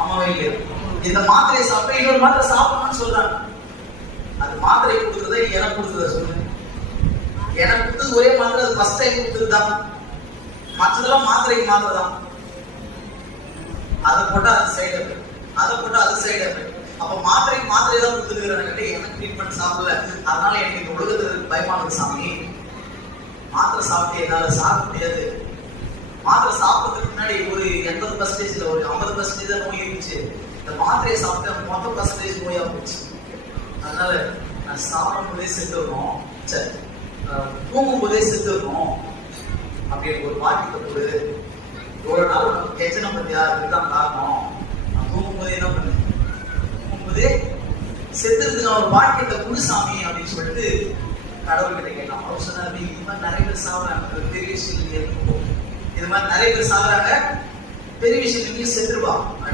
ஆமாவே இல்லையா? இந்த மாத்திரையை சாப்பிட்டு இன்னொரு மாத்திரை சாப்பிடணும்னு சொல்றாங்க. அது மாத்திரை கொடுக்குறத எனக்கு கொடுக்குறத சொல்லுங்க. எனக்கு கொடுத்தது ஒரே மாத்திரை, அது ஃபர்ஸ்ட் டைம் கொடுத்தது தான். மற்றதெல்லாம் மாத்திரைக்கு மாத்திரை தான். அதை போட்டா அது சைடு எஃபெக்ட், அதை போட்டா அது சைடு எஃபெக்ட். அப்ப மாத்திரைக்கு மாத்திரை தான் கொடுத்துருக்கிறாங்க. எனக்கு ட்ரீட்மெண்ட் சாப்பிடல, அதனால எனக்கு இந்த உலகத்துக்கு பயமானது சாமி. மாத்திரை சாப்பிட்டு என்னால சாப்பிட முடியாது. மாத்திரை சாப்பிட்றதுக்கு முன்னாடி ஒரு 80% ஒரு 50% தான் நோய் இருந்துச்சு. இந்த மாத்திரையை சாப்பிட்டு மொத்த % நோயா போச்சு. அதனால நான் சாப்பிடும் போதே செத்துடணும், சரி தூங்கும் போதே செத்துடணும் அப்படின்னு ஒரு வாக்கியத்தை போடு. ஒரு நாள் உனக்கு கெச்சனை பத்தியா, இதுதான் காரணம். நான் தூங்கும் போதே என்ன பண்ணேன், தூங்கும் போதே செத்துறதுக்கு ஒரு வாக்கியத்தை குருசாமி அப்படின்னு சொல்லிட்டு கடவுள்கிட்ட கேட்கலாம். அவர் சொன்னாரு, இது மாதிரி நிறைய பேர் சாப்பிட்றாங்க, பெரிய விஷயம். இது மாதிரி நிறைய பேர் சாப்பிட்றாங்க, பெரிய விஷயம் செத்துருவா.